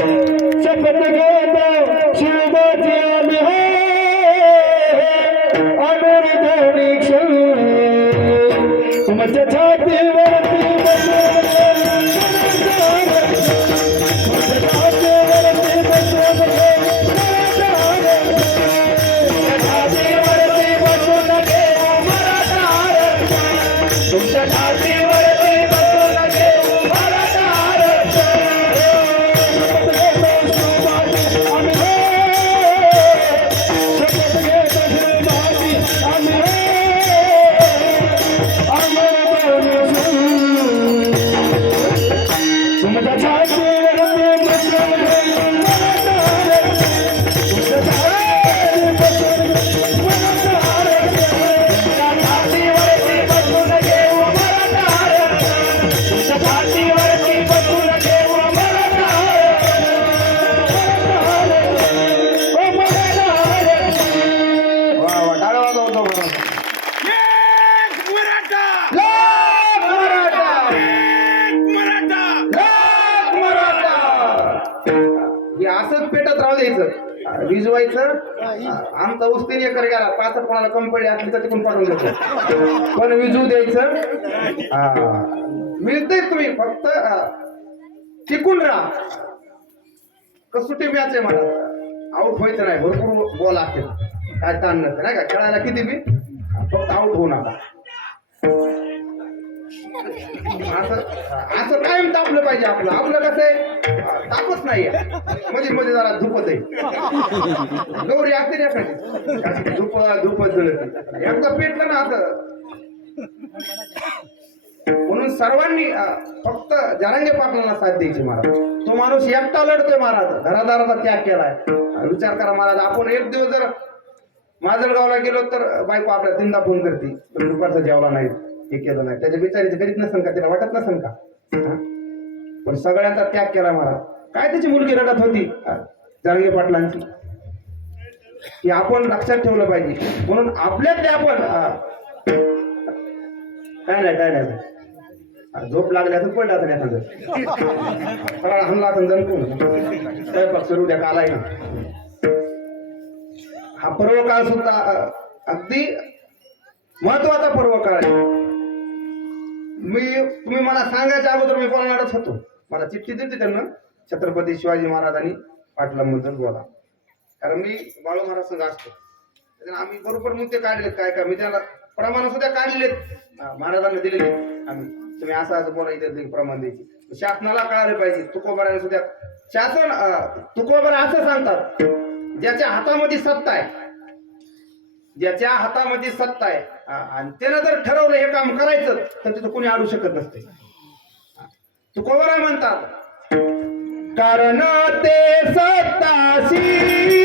शपथ घेतो. शिवबाची आमचा ऊस एकर गेला पाच कोणाला कंपनी असली तर तिकडून पाठवून देतो. पण विजू द्यायचं? हा. तुम्ही फक्त टिकून राहा. कसोटी मॅच आहे मला आउट व्हायचं नाही भरपूर बॉल असेल काय ताण नसतं नाही का? खेळायला किती बी? फक्त आउट होऊ नका. असं असं कायम तापलं पाहिजे आपलं. आपलं कसं आहे? तापच नाही मध्ये मध्ये म्हणजे- म्हणजे जरा धुपत आहे. गौरी असते ना एखादी धुप धुपत जळत. एकदा पेटलं ना असं. म्हणून सर्वांनी फक्त जरांगे पाटलांना साथ द्यायची महाराज. तो माणूस एकटा लढतोय महाराज. घरादाराचा त्याग केलाय. विचार करा महाराज आपण एक दिवस जर माजलगावला गेलो तर बायको आपल्या तीनदा फोन करते. दुपारचा जेवला नाही. हे केलं नाही. त्याच्या बिचारीचं गरीब नसन का? त्याला वाटत नसन का? पण सगळ्यांचा त्याग केला मला. काय त्याची मुलगी रडत होती? जाळगे पाटलांची. की आपण लक्षात ठेवलं पाहिजे. म्हणून आपल्यात ते आपण काय नाही काय नाही. झोप लागल्या तर पडला तर एखादं. फराळ हल्ला असेल जणकून स्वयंपाक सुरू द्या काला हा पर्व काळ सुद्धा अगदी महत्त्वाचा पर्व काळ आहे. मी तुम्ही मला सांगायच्या अगोदर मी बोलणारच होतो. मला चिठ्ठी दिली त्यांना. छत्रपती शिवाजी महाराजांनी पाटलांबद्दल बोला. कारण मी बाळू महाराज संघ असतो. त्याच्यानं आम्ही बरोबर मुद्दे काढलेत काय काय. मी त्याला प्रमाण सुद्धा काढलेत. महाराजांना दिलेले आम्ही. तुम्ही असं असं बोला इथे प्रमाण द्यायचे. शासनाला कळाले पाहिजे. तुकोबाराने सुद्धा शासन तुकोबार असं सांगतात. ज्याच्या हातामध्ये सत्ता आहे ज्याच्या हातामध्ये सत्ता आहे. आणि त्यानं जर ठरवलं हे काम करायचं तर तिथं कोणी अडू शकत नसते. तुकोबारा म्हणतात? कारण ते सत्ताशी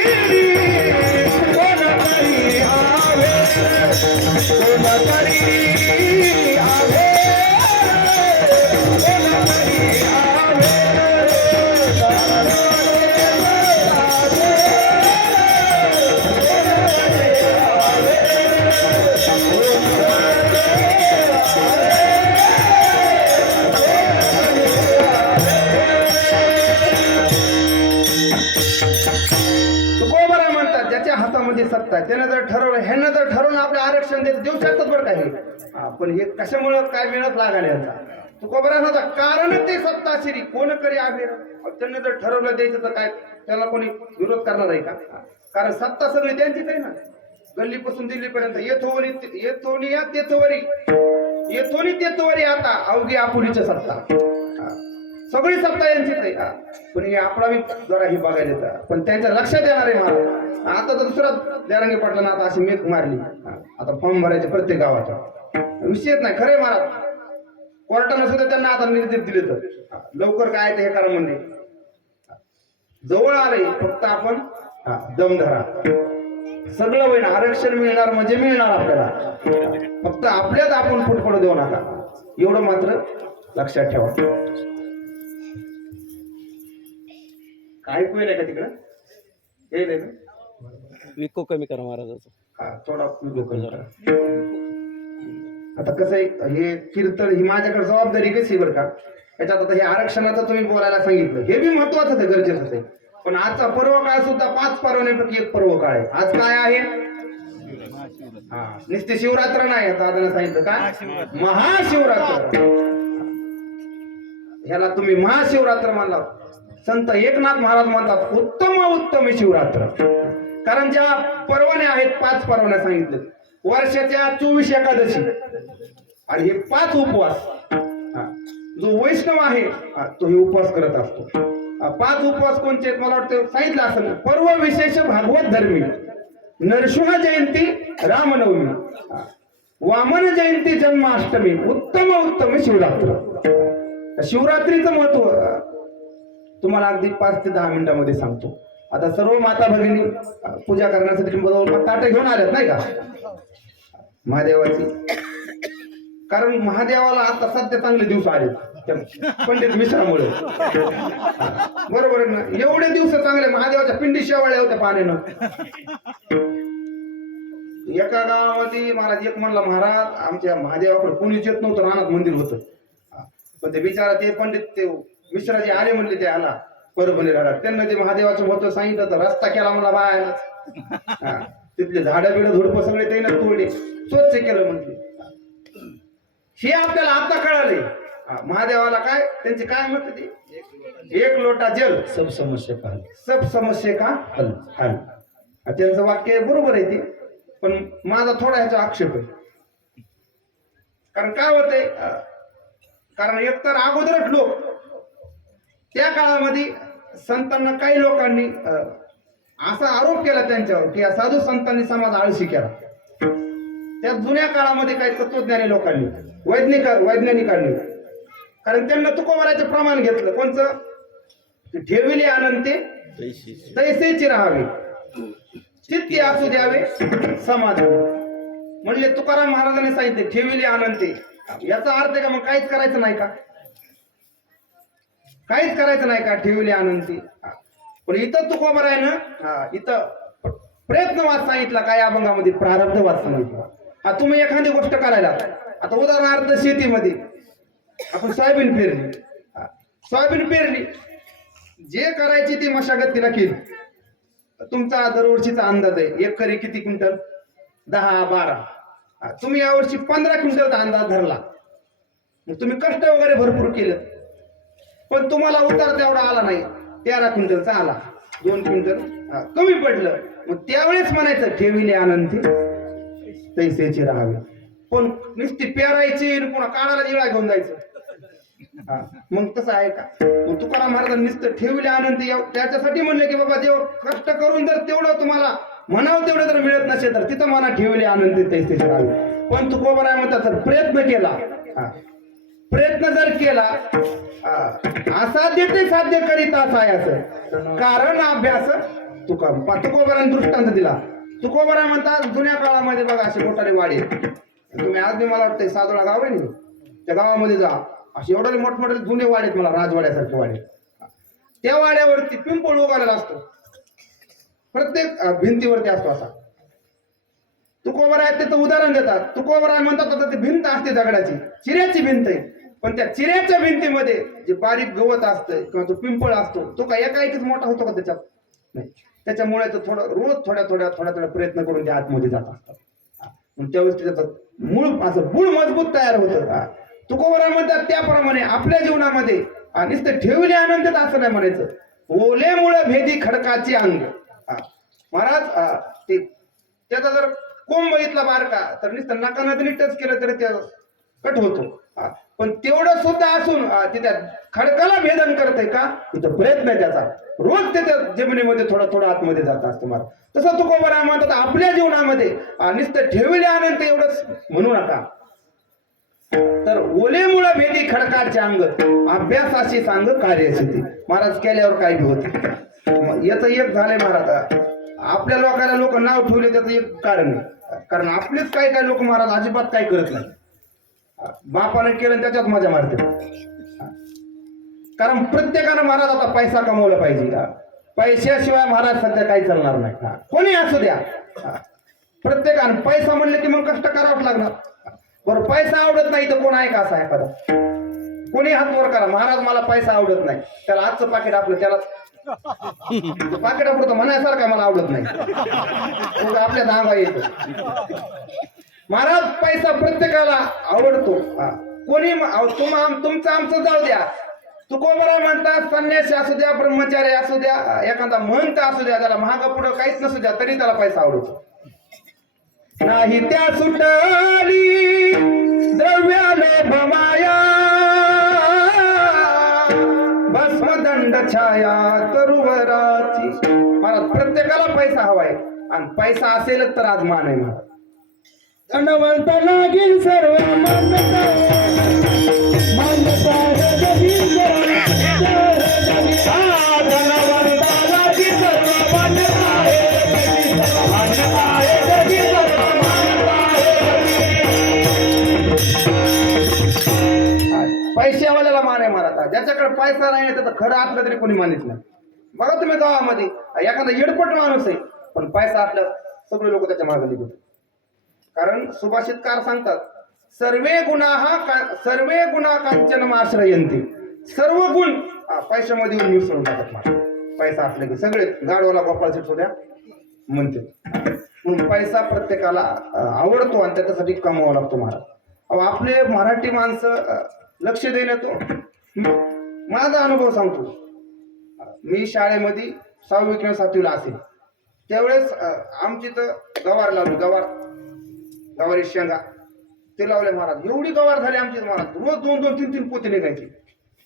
कोण तरी देऊ शकतात बरं काही. पण हे कशामुळं काय मिळत लागले यांचा? तुकोबरा कारण ते सत्ता श्री कोण करी आहे त्यांनी जर ठरवलं द्यायचं तर काय? त्याला कोणी विरोध करणार आहे का? कारण सत्ता सगळी त्यांचीच आहे ना. गल्लीपासून दिल्लीपर्यंत. येथोवरी येथोनी या तेथोवरी येथोनी तेथोवरी आता अवघी आपुरीच्या सत्ता. हा. सगळी सत्ता यांचीच आहे. का पण हे आपला जरा ही बघायला येतं. पण त्यांच्या लक्षात येणार आहे मला आता तर दुसरा देरांगे पाटलांना आता अशी मेक मारली. आता फॉर्म भरायचे प्रत्येक गावाचा. विषयच नाही खरे महाराज. कोर्टानं सुद्धा त्यांना आता निर्देश दिले तर. लवकर काय ते हे करा म्हणजे जवळ आले फक्त आपण हा, दम धरा. सगळं होईल आरक्षण मिळणार म्हणजे मिळणार आपल्याला. फक्त आपल्यात आपण फुट पडू देऊ नका. एवढं मात्र लक्षात ठेवा. काय कोण आहे का तिकडं? हे नाही विको कमी करा महाराजाचं. हा थोडा आता कसं आहे हे कीर्तन ही माझ्याकडे जबाबदारी कशी बरं का? याच्यात आता हे आरक्षणाचं तुम्ही बोलायला सांगितलं. हे बी महत्वाचं आहे गरजेचं आहे. पण आजचा पर्व काळ सुद्धा पाच पर्वण्यापैकी एक पर्व काळ आहे. आज काय आहे? हा नुसते शिवरात्र नाही आता दादाने सांगितलं का? महाशिवरात्र. ह्याला तुम्ही महाशिवरात्र मानला संत एकनाथ महाराज म्हणतात उत्तम उत्तम शिवरात्र. कारण ज्या पर्वण्या आहेत पाच पर्वण्या सांगितलं वर्षाच्या चोवीस एकादशी. आणि हे पाच उपवास. हा. जो वैष्णव आहे हा, तो हे उपवास करत असतो. पाच उपवास कोणते आहेत? मला वाटतं सांगितलं असं ना पर्व विशेष भागवत धर्मी. नरसिंह जयंती रामनवमी. हा. वामन जयंती जन्माष्टमी. उत्तम उत्तम शिवरात्र. शिवरात्रीचं महत्त्व तुम्हाला अगदी पाच ते दहा मिनिटांमध्ये सांगतो. आता सर्व माता भगिनी पूजा करण्यासाठी बरोबर ताटं घेऊन आल्यात नाही का? महादेवाची. कारण महादेवाला आता सध्या चांगले दिवस आले पंडित मिश्रामुळे. बरोबर ना? एवढे दिवस चांगले महादेवाच्या पिंडी शेवाळ्या होत्या पाण्यानं. एका गावामध्ये महाराज एक म्हणला महाराज आमच्या महादेवाकडे कोणीच येत नव्हतं रानात मंदिर होतं. पण ते बिचारा ते पंडित ते मिश्राजी आले म्हणले ते आला. परभणी राहणार. त्यांना ते महादेवाचं महत्त्व सांगितलं तर रस्ता केला मला बाया तिथले झाडं बिडं झुडपं सगळे त्यानं तोडले. स्वच्छ केलं म्हणते हे आपल्याला आता कळाले महादेवाला काय? त्यांचे काय म्हणते ते एक लोटा जल. सब समस्या का सब समस्या का हल? हल. त्यांचं वाक्य बरोबर आहे ते. पण माझा थोडा ह्याचा आक्षेप आहे. कारण काय होतंय? कारण एकतर अगोदरच लोक त्या काळामध्ये संतांना काही लोकांनी असा आरोप केला त्यांच्यावर की या साधू संतांनी समाज आळशी केला. त्या जुन्या काळामध्ये काही तत्वज्ञानी लोकांनी वैज्ञानिक वैज्ञानिकांनी कारण त्यांना तुकोबाराचे प्रमाण घेतलं. कोणचं? ते ठेविले अनंते तैसेची राहावे. चित्ती असू द्यावे समाज म्हणले तुकाराम महाराजांनी सांगितले ठेविले अनंते याचा अर्थ आहे का मग काहीच करायचं नाही का? काहीच करायचं नाही का ठेवली आनंदी? हा. पण इथं तुकोबर आहे ना. हा इथं प्रयत्नवाद सांगितला काय अभंगामध्ये? प्रारब्धवाद सांगितला. हा तुम्ही एखादी गोष्ट करायला. आता उदाहरणार्थ शेतीमध्ये आपण सोयाबीन पेरली. हा. सोयाबीन पेरली. जे करायची ती मशागत तिला केली. तुमचा दरवर्षीचा अंदाज आहे. एक खरी किती क्विंटल? दहा बारा. हा, तुम्ही यावर्षी पंधरा क्विंटलचा अंदाज धरला. मग तुम्ही कष्ट वगैरे भरपूर केलं. पण तुम्हाला उतार तेवढा आला नाही. तेरा क्विंटलचा आला दोन क्विंटल. कमी पडलं. मग त्यावेळेस म्हणायचं ठेविले आनंदी. तैसेचे राहावे. पण नुसती पेरायची पुन्हा काढायला जिळा घेऊन जायचं. हा, मग तसं आहे का? मग तुकाराम महाराजांनी नुसतं ठेवले आनंदी. त्याच्यासाठी म्हणलं की बाबा जेव्हा कष्ट करून जर तेवढं तुम्हाला म्हणावं तेवढं जर मिळत नसेल तर तिथं मना ठेवले आनंदी तैसेचे राहावे. पण तुकोबराय आहे म्हणतात प्रयत्न केला. हा. प्रयत्न जर केला असाध्य ते साध्य करीत आहे असं. कारण अभ्यास तुका तुकोबराने दृष्टांत दिला. तुकोबरा म्हणतात जुन्या काळामध्ये बघा असे मोठाले वाडे तुम्ही आज मी मला वाटतंय सादोळा गाव आहे त्या गावामध्ये जा. असे एवढे मोठमोठे जुने वाडे आहेत मला राजवाड्यासारखे वाडे. त्या वाड्यावरती पिंपळ उगालेला असतो. प्रत्येक भिंतीवरती असतो असा. तुकोबर आहे त्याचं उदाहरण देतात. तुकोबरा म्हणतात आता ती भिंत असते दगडाची. चिऱ्याची भिंत आहे. पण त्या चिऱ्याच्या भिंतीमध्ये जे बारीक गवत असतं किंवा तो पिंपळ असतो तो काय एका एकच मोठा होतो का त्याच्यात? नाही. त्याच्यामुळे तो थोडं रोज थोड्या थोड्या थोड्या थोड्या प्रयत्न करून त्या आतमध्ये जात असतात. पण त्यावेळेस त्याचं मूळ असं मूळ मजबूत तयार होतं. हा. तुकोबरा म्हणतात त्याप्रमाणे आपल्या जीवनामध्ये आणि नुसतं ठेवले आनंदात असं नाही म्हणायचं. ओले मुळे भेदी खडकाचे अंग. हा. महाराज हा, ते त्याचा जर कोंब बघितला बारका तर नुसतं नाका नदीने टच केलं तरी त्या कट होतो. पण तेवढं सुद्धा असून हा, खडकाला भेदन करते का? तिथं प्रयत्न आहे त्याचा. रोज ते त्या जमिनीमध्ये थोडं थोडं आतमध्ये जात असतो मला तसं तू म्हणतात आपल्या जीवनामध्ये नुसतं ठेवले आनंद एवढंच म्हणू नका. तर ओलेमुळं भेटी खडकाचे अंग अभ्यासाशी सांग कार्यसिद्धी. महाराज केल्यावर काय बी होत. याचं एक झालंय महाराज. आपल्या लोकांना लोक नाव ठेवले त्याचं एक कारण आहे. कारण आपलेच काय काय लोक महाराज अजिबात काय करत नाही बापाने केलं त्याच्यात मजा मारते. कारण प्रत्येकानं महाराज आता पैसा कमवला पाहिजे पैशाशिवाय महाराज सध्या काही चालणार नाही कोणी असू द्या. प्रत्येकानं पैसा म्हणले की मग कष्ट करावंच लागणार. बरं पैसा आवडत नाही तर कोण आहे का असा एखादा? कोणी हात वर करा. महाराज मला पैसा आवडत नाही. त्याला आजचं पाकिट आपलं त्याला पाकिट तर म्हणायसारखं मला आवडत नाही. आपल्या दांगा येतो. महाराज पैसा प्रत्येकाला आवडतो. कोणी तुमचं आमचं जाऊ द्या. तुकोबरा म्हणतात संन्यासी असू द्या ब्रह्मचारी असू द्या एखादा महंत असू द्या त्याला महाग पुढं काहीच नसू द्या तरी त्याला पैसा आवडतो. नाही त्या सुटली द्रव्याने भमाया. भस्मदंड छाया करुवराची. महाराज प्रत्येकाला पैसा हवाय. आणि पैसा असेलच तर आज मान आहे महाराज धनवंत लागेल सर्व पैशावाल्याला मान आहे. महाराज ज्याच्याकडे पैसा नाही त्याचं खरं असलं तरी कोणी मानित नाही. बघा तुम्ही गावामध्ये एखादा येडपट माणूस आहे पण पैसा असल्या सगळे लोक त्याच्यामागे निघतो कारण सुभाषितकार सांगतात सर्वे गुन्हा सर्वे गुन्हा कांचन आश्रयंती सर्व गुण पैशामध्ये येऊन मिसळून टाकत पैसा असले की सगळे गाडवाला गोपाळ सुद्धा म्हणते. म्हणून पैसा प्रत्येकाला आवडतो आणि त्याच्यासाठी कमवावा लागतो महाराज. अहो, आपले मराठी माणसं लक्ष देण्यात माझा अनुभव सांगतो. मी शाळेमध्ये सहावी किंवा सातवीला असेल त्यावेळेस आमची तर गवार लावली गवार गवारी शेंगा. ते लावले महाराज. एवढी गवार झाली आमची महाराज. रोज दोन दोन तीन तीन पोते निघायचे.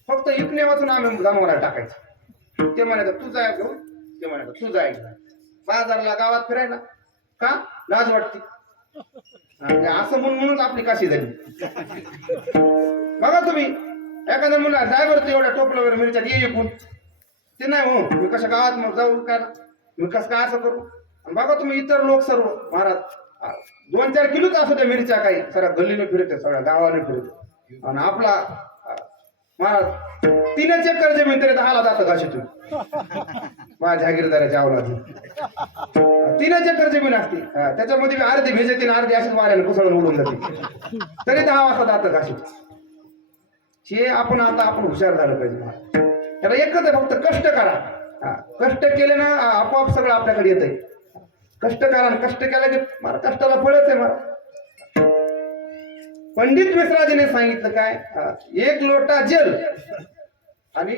फक्त इकणे वाचून आम्ही जनावराला टाकायचं. ते म्हणायचं तू जाय घेऊन. ते म्हणायचं तू जाय बाजारला गावात फिरायला. का? लाज वाटते. असं म्हणून म्हणून आपली काशी झाली. बघा तुम्ही एखाद्या मुला जाय बरं तू एवढ्या वगैरे मिरच्यात ये एकूण ते नाही हो मी कशा गावात मग जाऊ काय मी कसं काय असं करू? आणि बघा तुम्ही इतर लोक सर्व महाराज. दोन चार किलोच असू द्या मिरच्या काही. सगळ्या गल्लीने फिरतो सगळ्या गावाने फिरते आणि आपला महाराज तीनच एकर जमीन तरी दहाला जातं घाशीतून. माझ्या जागीरदाराच्या आवलातून तीनच एकर जमीन असते. त्याच्यामध्ये मी अर्धी भिजते आणि अर्धी अशीच वाऱ्याने कुसळून उडून जाते. तरी दहा वाजता जातं घाशीत. हे आपण आता आपण हुशार झालं पाहिजे. त्याला एकच आहे फक्त कष्ट करा. कष्ट केले ना आपोआप सगळं आपल्याकडे येत आहे कष्ट करा कष्ट केला की मला कष्टाला फळच आहे मला. पंडित मिश्राजीने सांगितलं काय? एक लोटा जल आणि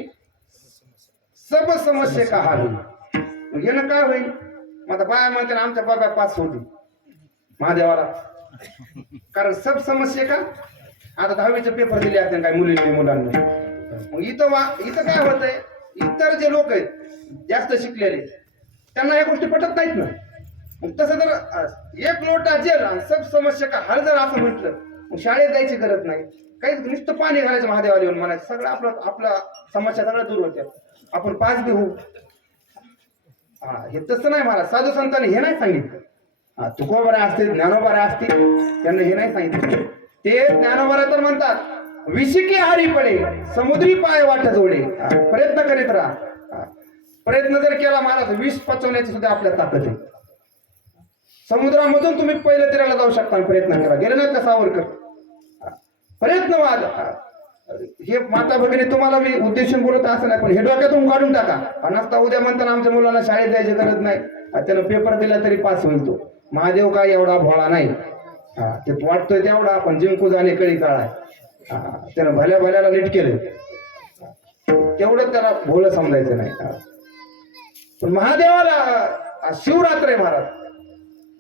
सर्व समस्या का हाल मग यानं काय होईल? मग आता बाया म्हणते ना, आमच्या बाबा पास होती महादेवाला. कारण सब समस्या का? आता दहावीचे पेपर दिले आहेत काय मुलींनी मुलांनी. मग इथं वा इथं काय होतंय? इतर जे लोक आहेत जास्त शिकलेले त्यांना या गोष्टी पटत नाहीत ना. तसं जर एक लोटा जेल सब समस्या का हर जर असं म्हटलं शाळेत जायची गरज नाही. काहीच नुसतं पाणी घालायचं महादेवाला येऊन म्हणायचं सगळं आपलं आपला समस्या सगळ्या दूर होत्या. आपण पाच बी होऊ. हा हे तसं नाही महाराज साधू संतांनी हे नाही सांगितलं. हा तुकोबरा असतील ज्ञानोबरा असतील त्यांना हे नाही सांगितलं. ते ज्ञानोबरा तर म्हणतात विशिके हारी पडे समुद्री पाय वाट जोडे. प्रयत्न करीत राहा. प्रयत्न जर केला महाराज विष पचवण्याची सुद्धा आपल्या ताकद आहे. समुद्रामधून तुम्ही पहिल्या तीराला जाऊ शकता प्रयत्न करा. गेले नाहीत का सावरकर? हा. प्रयत्न वाद. हा. हे माता भगिनी तुम्हाला मी उद्देशून बोलत असं नाही पण हे डोक्यातून काढून टाका. पण आता उद्या म्हणताना आमच्या मुलांना शाळेत जायची गरज नाही. त्यानं पेपर दिला तरी पास होईल तो. महादेव काय एवढा भोळा नाही. हा ते वाटतोय तेवढा पण जिंकू जाणे कळी काळाय हा त्यानं भल्या भल्याला नीट केलं. तेवढं त्याला भोळं समजायचं नाही. पण महादेवाला शिवरात्र आहे महाराज.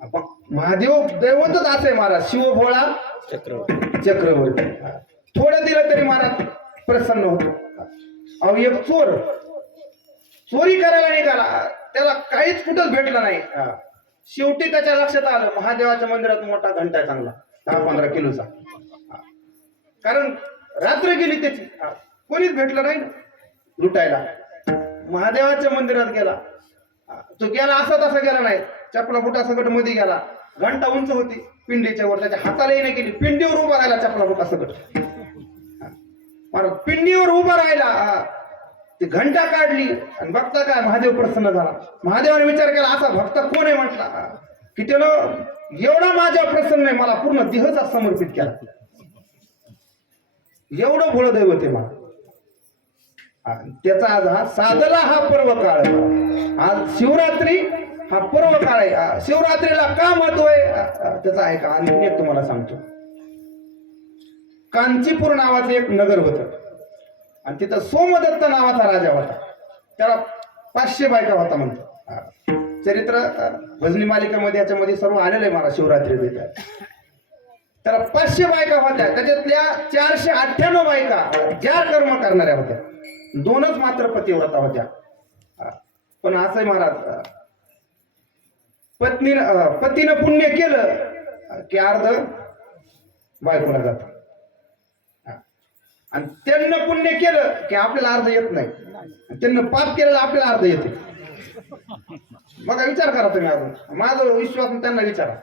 महादेव दैवतच असे महाराज शिव भोळा चक्रवर्ती चक्रवर्ती. थोडं दिलं तरी महाराज प्रसन्न होतो अहो एक चोर चोरी करायला निघाला त्याला काहीच कुठंच भेटलं नाही हा. शेवटी त्याच्या लक्षात आलं महादेवाच्या मंदिरात मोठा घंटा आहे चांगला दहा पंधरा किलोचा. कारण रात्र गेली त्याची. कोणीच भेटलं नाही लुटायला महादेवाच्या मंदिरात गेला. तो गेला असा तसा गेला नाही चपला बुटा सकटमध्ये गेला. घंटा उंच होती. पिंडीच्या वर त्याच्या हाताला येणे गेली पिंडीवर उभा राहिला चपला बुटा सकट. महाराज पिंडीवर उभा राहिला. ती घंटा काढली. आणि बघता काय? महादेव प्रसन्न झाला. महादेवाने विचार केला असा भक्त कोण आहे? म्हटला. की त्यानं एवढा माझ्या प्रसन्न आहे मला पूर्ण देहचा समर्पित केला. एवढं भोळ दैवत आहे मला त्याचा आज हा साधला हा पर्व काळ आज शिवरात्री हा पूर्व काळ आहे शिवरात्रीला का महत्त्व आहे? त्याचा आहे का आणि एक तुम्हाला सांगतो. कांचीपूर नावाचं एक नगर होतं. आणि तिथं सोमदत्त नावाचा राजा होता. त्याला पाचशे बायका होता म्हणतो चरित्र भजनी मालिकेमध्ये याच्यामध्ये सर्व आलेलं आहे मला शिवरात्री देतात. त्याला पाचशे बायका होत्या. त्याच्यातल्या चारशे अठ्ठ्याण्णव बायका ज्या कर्म करणाऱ्या होत्या. दोनच मात्र पतिव्रता होत्या. पण असंही महाराज पत्नीनं पतीनं पुण्य केलं की अर्ध बायकोला जात. आणि त्यांना पुण्य केलं की आपल्याला अर्ध येत नाही. त्यांना पाप केलेलं आपल्याला अर्ध येते. बघा विचार करा तुम्ही अजून. माझा विश्वास त्यांना विचारा.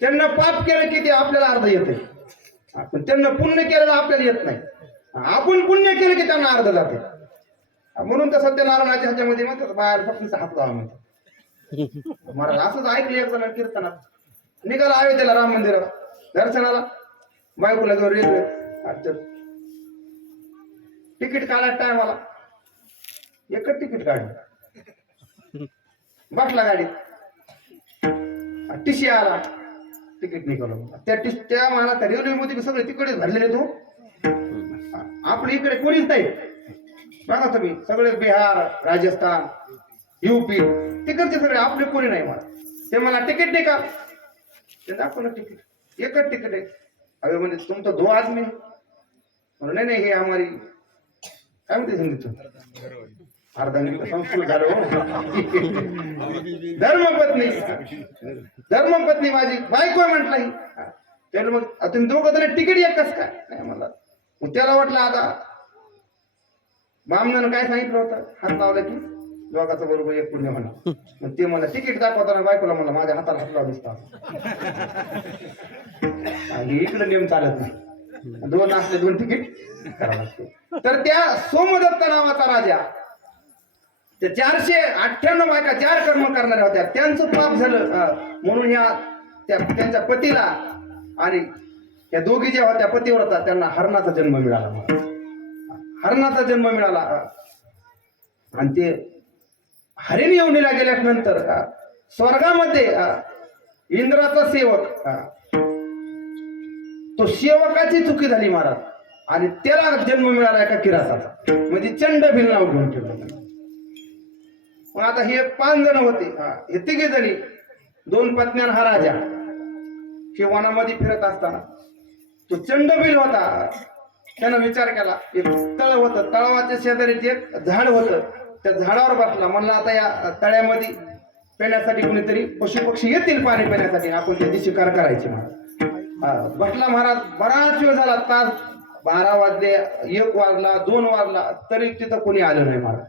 त्यांना पाप केलं की ते आपल्याला अर्ध येते. पण त्यांना पुण्य केलेलं आपल्याला येत नाही. आपण पुण्य केलं की त्यांना अर्ध जाते. म्हणून तर सत्यनारायणाच्या ह्याच्यामध्ये म्हणतात बाहेर फक्त हात लावा म्हणतात महाराज असंच ऐकलं एक जण कीर्तनात. निघाला अयोध्येला राम मंदिरात. दर्शनाला. बायकोला घेऊन रेल्वे. अच्छा. तिकीट काढायला टायमाला एकच तिकीट काढलं. बसला गाडीत. टीसी आला. तिकीट निघालो. त्या टिश त्या मला त्या रेल्वे मध्ये सगळे तिकडेच भरलेले तू. आपण इकडे कोणीच नाही. बघा तुम्ही सगळे बिहार राजस्थान युपी. तिकडचे सगळे आपले कोणी नाही मला. ते मला तिकीट नाही का? ते दाखवलं तिकीट. एकच तिकीट आहे. अरे म्हणजे तुमचा दो आदमी म्हणून नाही नाही हे आम्हारी. काय म्हणते सांगितलं हो. धर्मपत्नी. धर्मपत्नी माझी. बायको आहे म्हटलं त्याला मग तुम्ही दोघं तरी तिकीट एक कस काय? नाही म्हणला. मग त्याला वाटलं आता. बामनानं काय सांगितलं होतं? हात लावला की दोघाचं बरोबर एक पुण्य म्हणा. मग ते मला तिकीट दाखवताना बायकोला म्हणा माझ्या हाताला हात लावा दिसतात आणि इकडे नियम चालत नाही. दोन असले दोन तिकीट करावं तर त्या सोमदत्त नावाचा राजा त्या चारशे अठ्ठ्याण्णव बायका चार कर्म करणाऱ्या होत्या. त्यांचं पाप झालं म्हणून या त्या त्यांच्या पतीला आणि या दोघी ज्या होत्या पतिव्रता त्यांना हरणाचा जन्म मिळाला हरणाचा जन्म मिळाला आणि ते हरिण येवणीला गेल्यानंतर स्वर्गामध्ये इंद्राचा सेवक तो सेवकाची चुकी झाली महाराज. आणि त्याला जन्म मिळाला एका किराताचा. म्हणजे चंड भिल नाव घेऊन मग आता हे पाच जण होते हा, हे तिघे जणी दोन पत्न्यान हा राजा. हे वनामध्ये फिरत असताना तो चंडबिल होता. त्यानं विचार केला एक तळ होत. तळावाच्या शेजारी एक झाड होतं. त्या झाडावर बसला. म्हणला आता या तळ्यामध्ये पेण्यासाठी कुणीतरी पशु पक्षी येतील पाणी पिण्यासाठी. आपण त्याची शिकार करायची महाराज बसला महाराज. बराच वेळ झाला. तास बारा वाजले एक वाजला दोन वाजला. तरी तिथं कोणी आलं नाही महाराज.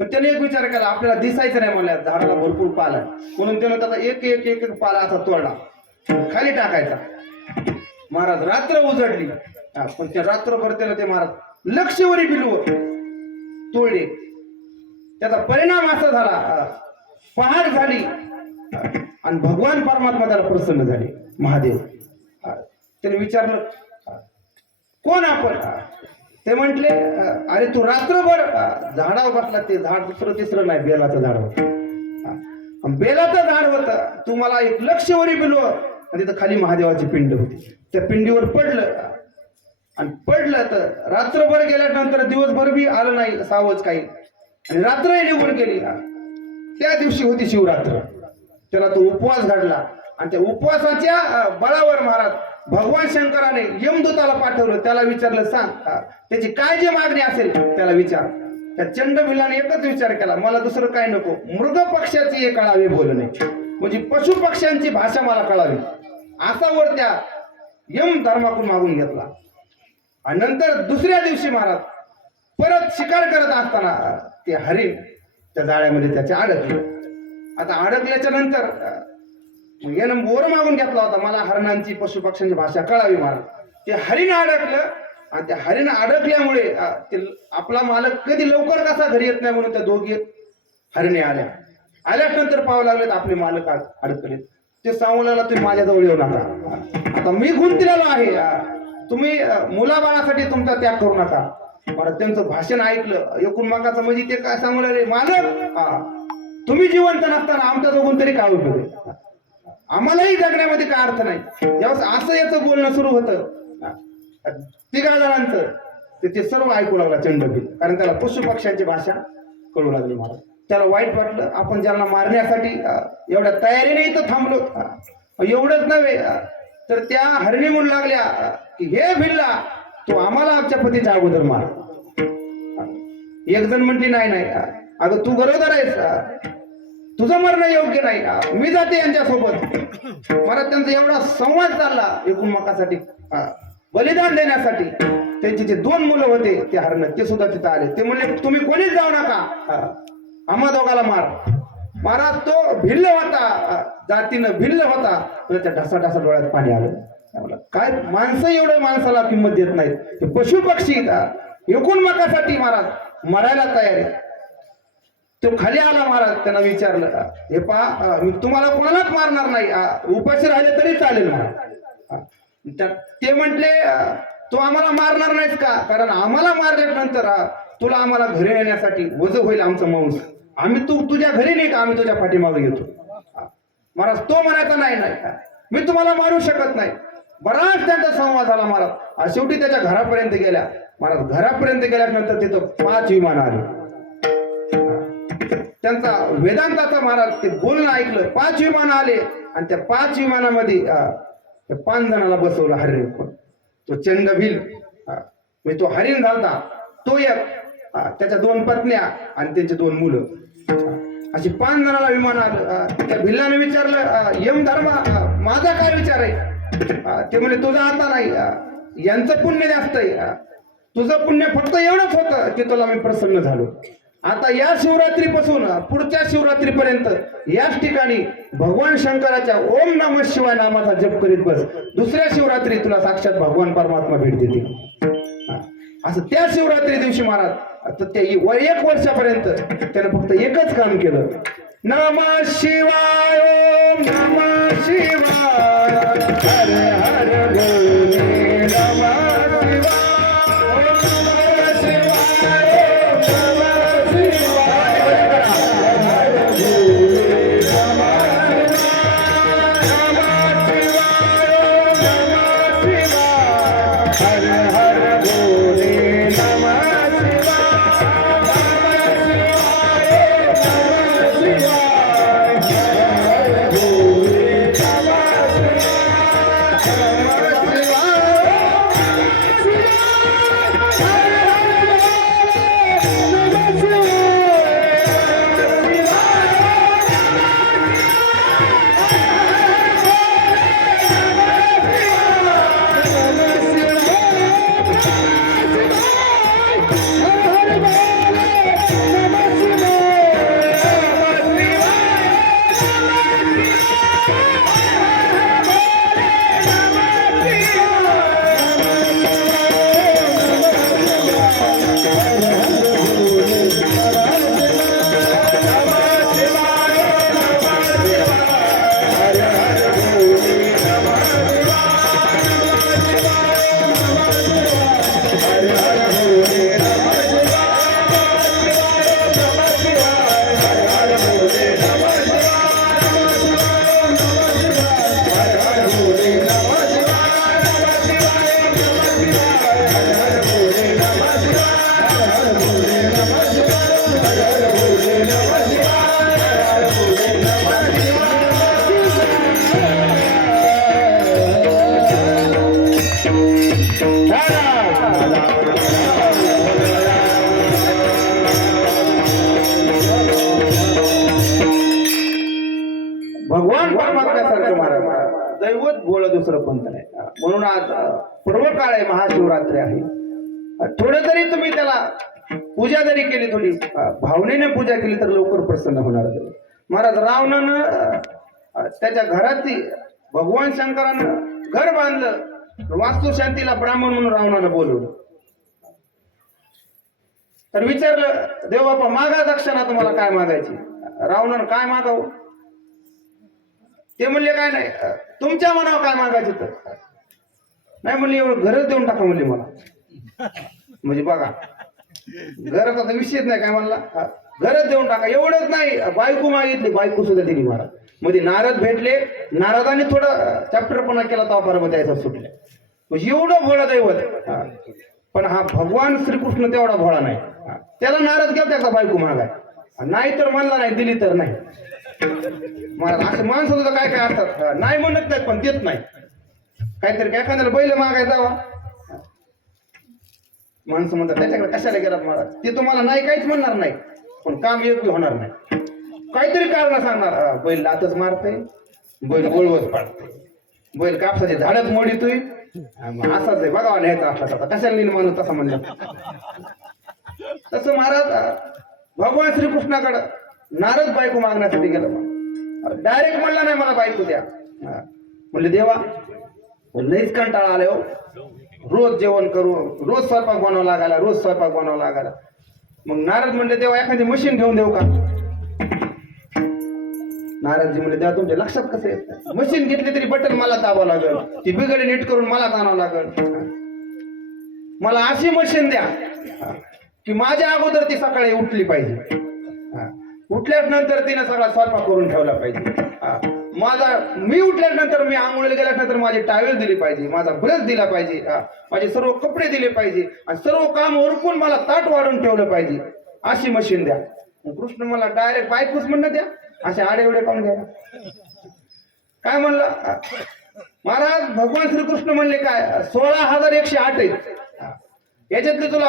पण त्याने एक विचार केला. आपल्याला दिसायचं नाही मला झाडाला भरपूर पाला म्हणून त्यानं त्याचा एक एक एक एक पाला असा तोडला. खाली टाकायचा. महाराज रात्र उजडली. पण त्या रात्रभर त्याला ते महाराज लक्षवरी बिलू तोडले. त्याचा परिणाम असा झाला. पहाट झाली. आणि भगवान परमात्मा त्याला प्रसन्न झाले. महादेव. त्याने विचारलं कोण आपण? ते म्हंटले अरे तू रात्रभर झाडावर बसला. ते झाड दुसरं तिसरं नाही बेलाचं झाड होतं. बेलाचं झाड होतं. तू मला एक लक्षवरी बिलो आणि तिथं खाली महादेवाची पिंड होती. त्या पिंडीवर पडलं. आणि पडलं तर रात्रभर गेल्यानंतर दिवसभर बी आलं नाही. सावज काही. रात्र रात्रही निघून गेली त्या दिवशी होती शिवरात्र. त्याला तो उपवास घडला. आणि त्या उपवासाच्या बळावर महाराज भगवान शंकराने यमदूताला पाठवलं. त्याला विचारलं सांग त्याची काय जी मागणी असेल त्याला विचार. त्या चंडबिलाने एकच विचार केला मला दुसरं काय नको. मृग पक्षाची हे कळावे बोलणे म्हणजे पशु पक्ष्यांची भाषा मला कळावी. असा वर त्या यम धर्माकडून मागून घेतला. आणि नंतर दुसऱ्या दिवशी महाराज परत शिकार करत असताना ते हरिण त्या जाळ्यामध्ये त्याचे अडकले. आता अडकल्याच्या नंतर यानं बोर मागून घेतला होता. मला हरणांची पशु पक्ष्यांची भाषा कळावी मला ते हरिण अडकलं आणि त्या हरिण अडकल्यामुळे ते आपला मालक कधी लवकर कसा घरी येत नाही म्हणून त्या दोघी हरिणी आल्या. आल्यानंतर पाहावं लागलेत आपले मालक अडकलेत. ते सांगून लागला तुम्ही माझ्याजवळ येऊ नका. आता मी गुंतलेलो आहे. तुम्ही मुलाबाळासाठी तुमचा त्याग करू नका. मला त्यांचं भाषण ऐकलं. एकूण मागाचं म्हणजे ते काय सांगू लागले मालक! हा. तुम्ही जिवंत नसताना आमचा जगून तरी काय उपयोग आम्हालाही जगण्यामध्ये काय अर्थ नाही. जेव्हा असं याचं बोलणं सुरू होतं. तिघा जणांचं. ते ते सर्व ऐकू लागला चंडबी कारण त्याला पशु पक्ष्यांची भाषा कळू लागली मला. त्याला वाईट वाटलं. आपण ज्यांना मारण्यासाठी एवढ्या तयारीने इथं थांबलो. एवढंच नव्हे. तर त्या हरणी म्हणू लागल्या की हे भिल्ला तू आम्हाला आमच्या पतीच्या अगोदर मार एक जण म्हटली नाही नाही का अगं तू बरोबर आहेस का तुझं मरणं योग्य नाही का मी जाते यांच्यासोबत. मला त्यांचा एवढा संवाद चालला एकूण मकासाठी बलिदान देण्यासाठी. त्यांची जे दोन मुलं होते ते हरण ते सुद्धा तिथं आले. ते म्हणले तुम्ही कोणीच जाऊ नका. आम्हा दोघाला मार. महाराज तो भिल्ल होता. जातीनं भिल्ल होता. त्याच्या ढसा ढसा डोळ्यात पाणी आलं. काय माणसं एवढं माणसाला किंमत देत नाहीत? हे पशु पक्षी एकूण मकासाठी महाराज. मरायला तयार आहे. तो खाली आला महाराज त्यांना विचारलं हे पहा मी तुम्हाला कोणालाच मारणार नाही. उपाशी राहिले तरी चालेल महाराज ते म्हटले तू आम्हाला मारणार नाहीस का? कारण आम्हाला मारल्यानंतर तुला आम्हाला घरी येण्यासाठी वज होईल आमचं मांस आम्ही तू तुझ्या घरी नाही का? आम्ही तुझ्या पाठीमागे येतो. महाराज तो म्हणायचा नाही नाही मी तुम्हाला मारू शकत नाही. बराच त्यांचा संवाद झाला महाराज. शेवटी त्याच्या घरापर्यंत गेल्या. महाराज घरापर्यंत गेल्यानंतर तिथं पाच विमान आले. त्यांचा वेदांताचा महाराज ते बोलणं ऐकलं पाच विमान आले आणि त्या पाच विमानामध्ये पाच जणाला बसवलं हरिण तो चंडभील अं, म्हणजे तो हरिण झालता. तो एक त्याच्या दोन पत्न्या आणि त्यांचे दोन मुलं. अशी पाच जणाला विमान आलं. त्या भिल्लाने विचारलं यम धर्मा माझा काय विचार आहे? ते म्हणजे तुझा आता नाही. यांचं पुण्य जास्त आहे. तुझं पुण्य फक्त एवढंच होतं की तुला मी प्रसन्न झालो. आता या शिवरात्रीपासून पुढच्या शिवरात्रीपर्यंत याच ठिकाणी भगवान शंकराच्या ओम नम शिवाय नामाचा जप करीत बस. दुसऱ्या शिवरात्री तुला साक्षात भगवान परमात्मा भेट देते असं त्या शिवरात्री दिवशी महाराज तर त्या व- एक वर्षापर्यंत त्यानं फक्त एकच काम केलं. नम शिवाय ओम नम शिवाय हर हर भगवान परमात्म्यासारखं महाराज दैवत बोल दुसरं पंत नाही. म्हणून आज अं, पर्व काळ आहे महाशिवरात्री आहे. थोडं जरी तुम्ही त्याला पूजा जरी केली थोडी भावनेने पूजा केली तर लवकर प्रसन्न होणार महाराज रावणानं त्याच्या घरात भगवान शंकरानं घर बांधलं. वास्तुशांतीला ब्राह्मण म्हणून रावणानं बोलवलं. तर विचारलं देवबापा मागा दक्षिणा तुम्हाला काय मागायची? रावणानं काय मागावं? ते म्हणले काय नाही तुमच्या मनावर काय मागायचं तर? नाही म्हणले एवढं घरच देऊन टाका म्हणले मला. म्हणजे बघा घराचा आता विषयच नाही काय म्हणला? हा. घरच देऊन टाका. एवढंच नाही. बायको मागितली. बायको सुद्धा दिली महाराजमध्ये नारद भेटले. नारदाने थोडं चॅप्टर पुन्हा केला तो पर्वत यायचा सुटले. म्हणजे एवढं भोळा दैवत. पण हा भगवान श्रीकृष्ण तेवढा भोळा नाही. त्याला नारद घ्या त्याचा बायको मागाय नाही तर म्हणला नाही दिली तर नाही. मला असं माणसं सुद्धा काय काय असतात नाही म्हणत नाहीत पण देत नाही. काहीतरी काय एखाद्याला बैल मागाय जावा. माणसं म्हणतात त्याच्याकडे कशाला गेला महाराज? ते तुम्हाला नाही काहीच म्हणणार नाही. पण काम योग्य होणार नाही. काहीतरी कारण सांगणार. हा, बैल लातच मारते बैल गोळवत पाडते बैल कापसाचे झाडच मोडितोय. असाच आहे बघावा न्यायचा असला तर कशाला नेल माणूस तसा म्हणलं? तसं महाराज भगवान श्रीकृष्णाकडं नारद बायको मागण्यासाठी गेलं. डायरेक्ट म्हणला नाही मला बायको द्या. म्हणले देवा लईच कंटाळा आले हो. रोज जेवण करू रोज स्वयंपाक बनवावा लागायला रोज स्वयंपाक बनवावा लागायला. मग नारद म्हणले तेव्हा एखादी मशीन घेऊन देऊ का? नारदजी म्हणले तेव्हा तुमच्या लक्षात कसं येत? मशीन घेतली तरी बटन मला दाबावं लागल. ती बिघडी नीट करून मला आणावं लागल. मला अशी मशीन द्या हा, की माझ्या अगोदर ती सकाळी उठली पाहिजे. हा, उठल्यानंतर तिने सगळा स्वयंपाक करून ठेवला पाहिजे. हा, माझा मी उठल्यानंतर मी आंघोळीला गेल्यानंतर माझी टावेल दिली पाहिजे माझा ब्रश दिला पाहिजे माझे सर्व कपडे दिले पाहिजे आणि सर्व काम ओरपून मला ताट वाढून ठेवलं पाहिजे. अशी मशीन द्या. कृष्ण मला डायरेक्ट बायकोच म्हणणं द्या. असे आडेवडे एवढे घ्या. काय म्हणलं? महाराज भगवान श्रीकृष्ण म्हणले काय? सोळा हजार एकशे आठ आहेत. याच्यातली तुला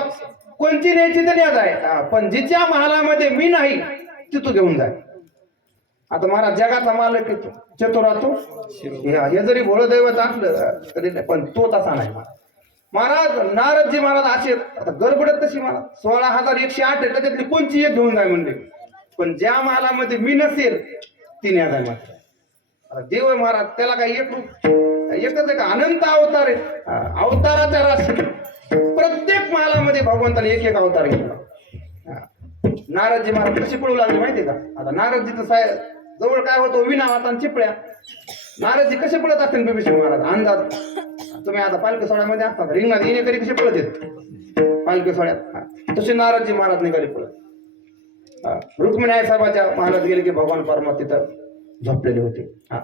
कोणती न्यायची तर न्याय आहे. पण जिच्या महालामध्ये मी नाही ती तू घेऊन जाय आता महाराज जगाचा मालक येतो चतुरातो? हे हे जरी भोळ दैवत असलं तरी नाही, पण तो तसा नाही महाराज. महाराज नारदजी महाराज असे आता गडबडत तशी मला सोळा हजार एकशे आठ आहे त्याच्यातली कोणची एक घेऊन जाय म्हणले? पण ज्या महालामध्ये मी नसेल ती न्याज आहे मात्र देव आहे महाराज त्याला काही एक एकच एक का? अनंत अवतार आहे. अवताराच्या राशी प्रत्येक मालामध्ये भगवंताने एक एक अवतार घेतला. नारदजी महाराज कशी पळू लागले माहितीये का? आता नारदजीचं साय जवळ काय होतो विना हाता आणि चिपळ्या. महाराज कसे पळत असतील बिभीषण महाराज? अंदाज. तुम्ही आता पालखी सोहळ्यामध्ये असतात रिंगणात येणेकरी कसे पळत येत पालखी सोहळ्यात. हा. तसे नारदजी महाराज निघाले पळत रुक्मिणी साहेबाच्या महाराज गेले की भगवान परमा तिथं झोपलेले होते. हा.